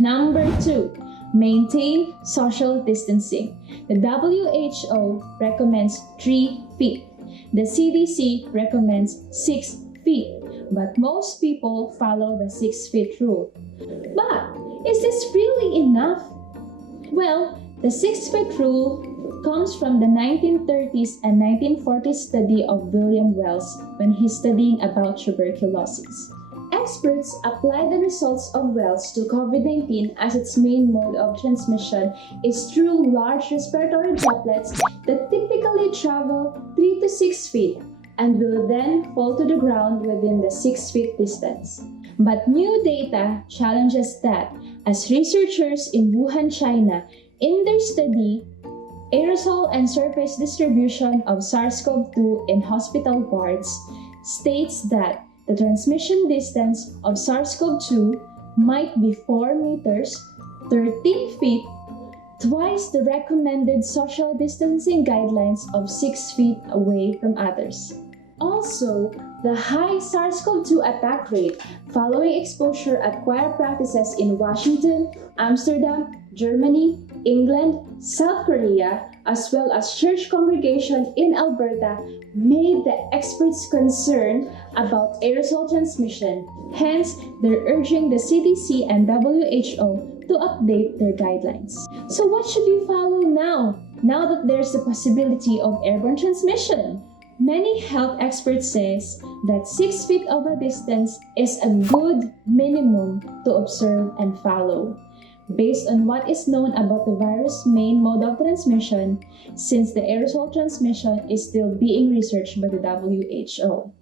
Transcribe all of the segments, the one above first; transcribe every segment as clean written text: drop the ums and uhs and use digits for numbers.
Number 2. Maintain social distancing. The WHO recommends 3 feet. The CDC recommends 6 feet. But most people follow the 6 feet rule. But is this really enough? Well, the 6 feet rule comes from the 1930s and 1940s study of William Wells when he's studying about tuberculosis. Experts apply the results of Wells to COVID-19 as its main mode of transmission is through large respiratory droplets that typically travel 3 to 6 feet and will then fall to the ground within the 6 feet distance. But new data challenges that, as researchers in Wuhan, China, in their study, aerosol and surface distribution of SARS-CoV-2 in hospital wards, states that the transmission distance of SARS-CoV-2 might be 4 meters, 13 feet, twice the recommended social distancing guidelines of 6 feet away from others. Also, the high SARS-CoV-2 attack rate following exposure at choir practices in Washington, Amsterdam, Germany, England, South Korea, as well as church congregation in Alberta made the experts concerned about aerosol transmission. Hence, they're urging the CDC and WHO to update their guidelines. So what should we follow now that there's the possibility of airborne transmission? Many health experts say that 6 feet of a distance is a good minimum to observe and follow. Based on what is known about the virus' main mode of transmission, since the aerosol transmission is still being researched by the WHO.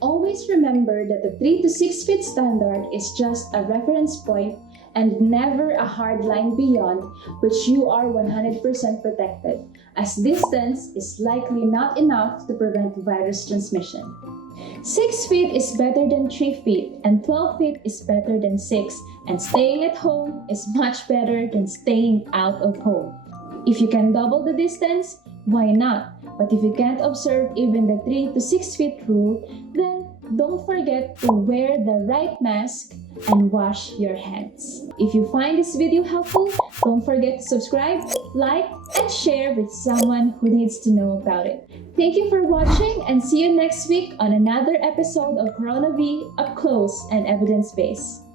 Always remember that the 3 to 6 feet standard is just a reference point and never a hard line beyond which you are 100% protected, as distance is likely not enough to prevent virus transmission. 6 feet is better than 3 feet, and 12 feet is better than 6, and staying at home is much better than staying out of home. If you can double the distance, why not? But if you can't observe even the 3 to 6 feet rule, then don't forget to wear the right mask and wash your hands. If you find this video helpful, don't forget to subscribe, like, and share with someone who needs to know about it. Thank you for watching and see you next week on another episode of Corona V Up Close and Evidence-Based.